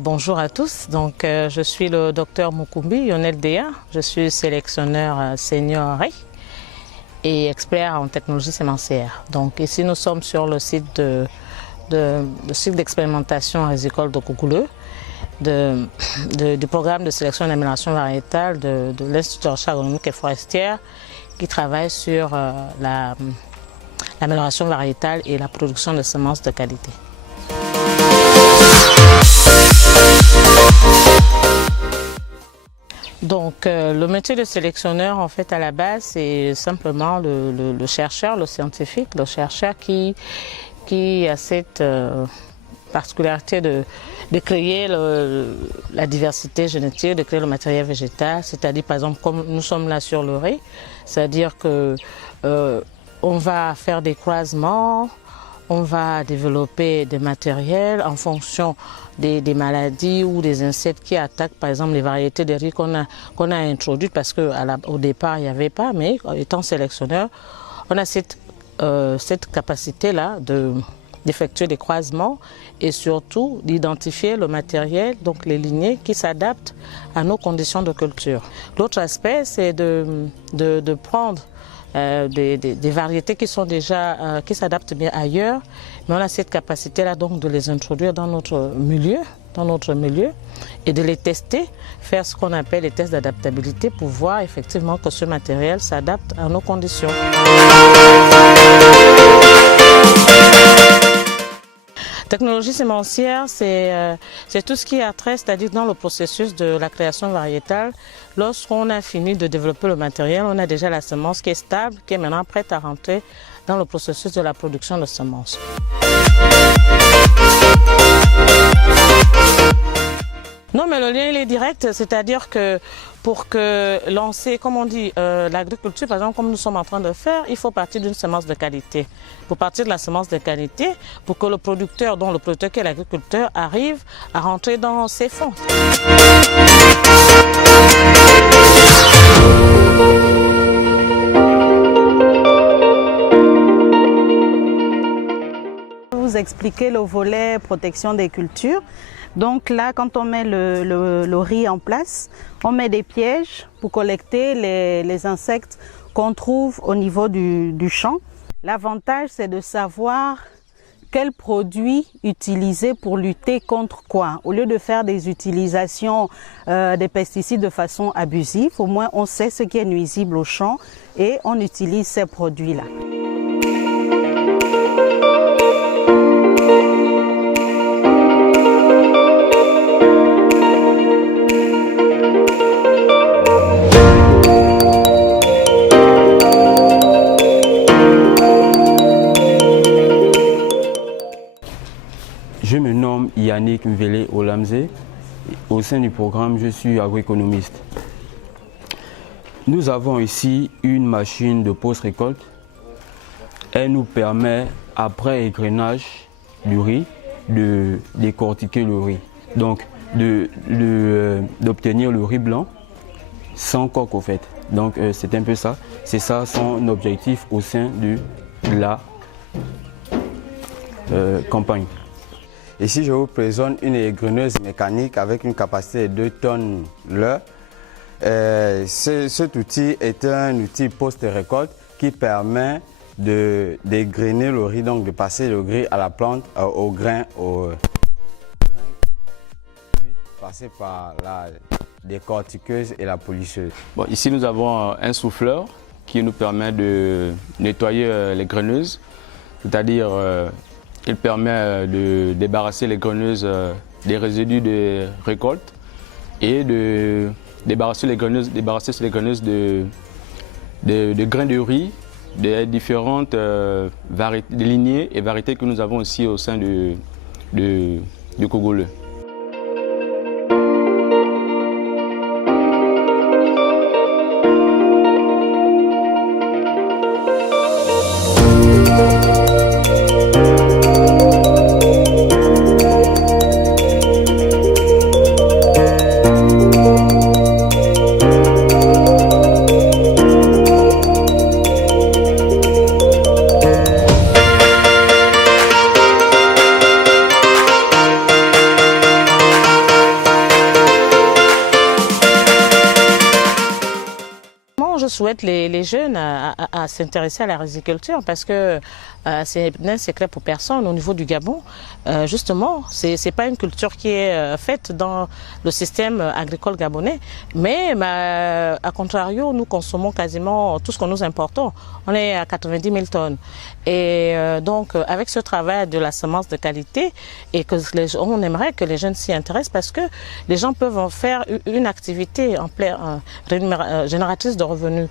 Bonjour à tous, je suis le docteur Mukumbi Yonel Dea, je suis sélectionneur senior et expert en technologie sémencière. Donc ici nous sommes sur le site d'expérimentation rizicole de Koukouleu, du programme de sélection et d'amélioration variétale de l'Institut de recherche agronomique et forestière qui travaille sur l'amélioration variétale et la production de semences de qualité. Donc le métier de sélectionneur en fait à la base c'est simplement le chercheur, le scientifique, le chercheur qui a cette particularité de créer la diversité génétique, de créer le matériel végétal, c'est-à-dire par exemple comme nous sommes là sur le riz, c'est-à-dire que on va faire des croisements, on va développer des matériels en fonction des maladies ou des insectes qui attaquent par exemple les variétés de riz qu'on a introduites parce qu'au départ il n'y avait pas, mais étant sélectionneur, on a cette capacité-là d'effectuer des croisements et surtout d'identifier le matériel, donc les lignées qui s'adaptent à nos conditions de culture. L'autre aspect, c'est de prendre des variétés qui sont déjà qui s'adaptent bien ailleurs, mais on a cette capacité-là donc de les introduire dans notre milieu et de les tester, faire ce qu'on appelle les tests d'adaptabilité pour voir effectivement que ce matériel s'adapte à nos conditions. Technologie sémencière, c'est tout ce qui a trait, c'est-à-dire dans le processus de la création variétale. Lorsqu'on a fini de développer le matériel, on a déjà la semence qui est stable, qui est maintenant prête à rentrer dans le processus de la production de semences. Non, mais le lien il est direct, c'est-à-dire que pour lancer, comme on dit, l'agriculture, par exemple, comme nous sommes en train de faire, il faut partir d'une semence de qualité. Pour partir de la semence de qualité, pour que le producteur, dont le producteur qui est l'agriculteur, arrive à rentrer dans ses fonds. Vous expliquer le volet protection des cultures. Donc là, quand on met le riz en place, on met des pièges pour collecter les insectes qu'on trouve au niveau du champ. L'avantage, c'est de savoir quel produit utiliser pour lutter contre quoi. Au lieu de faire des utilisations des pesticides de façon abusive, au moins on sait ce qui est nuisible au champ et on utilise ces produits-là. Je me nomme Yannick Mvele Olamze. Au sein du programme, je suis agroéconomiste. Nous avons ici une machine de post-récolte. Elle nous permet, après égrenage du riz, de décortiquer le riz. Donc, d'obtenir le riz blanc sans coque au fait. Donc, c'est un peu ça. C'est ça son objectif au sein de la campagne. Ici, je vous présente une égreneuse mécanique avec une capacité de 2 tonnes l'heure. Cet outil est un outil post-récolte qui permet d'égrener le riz, donc de passer le riz à la plante, au grain, puis passer par la décortiqueuse et la polisseuse. Bon, ici, nous avons un souffleur qui nous permet de nettoyer les graineuses, c'est-à-dire il permet de débarrasser les graineuses des résidus de récolte et de débarrasser ces graineuses de grains de riz, des différentes lignées et variétés que nous avons aussi au sein de Koukouleu. souhaite les jeunes à s'intéresser à la riziculture parce que c'est clair pour personne au niveau du Gabon. Justement, c'est pas une culture qui est faite dans le système agricole gabonais, mais à contrario, nous consommons quasiment tout ce que nous importons. On est à 90 000 tonnes. Et donc, avec ce travail de la semence de qualité, et que on aimerait que les jeunes s'y intéressent parce que les gens peuvent en faire une activité génératrice de revenus.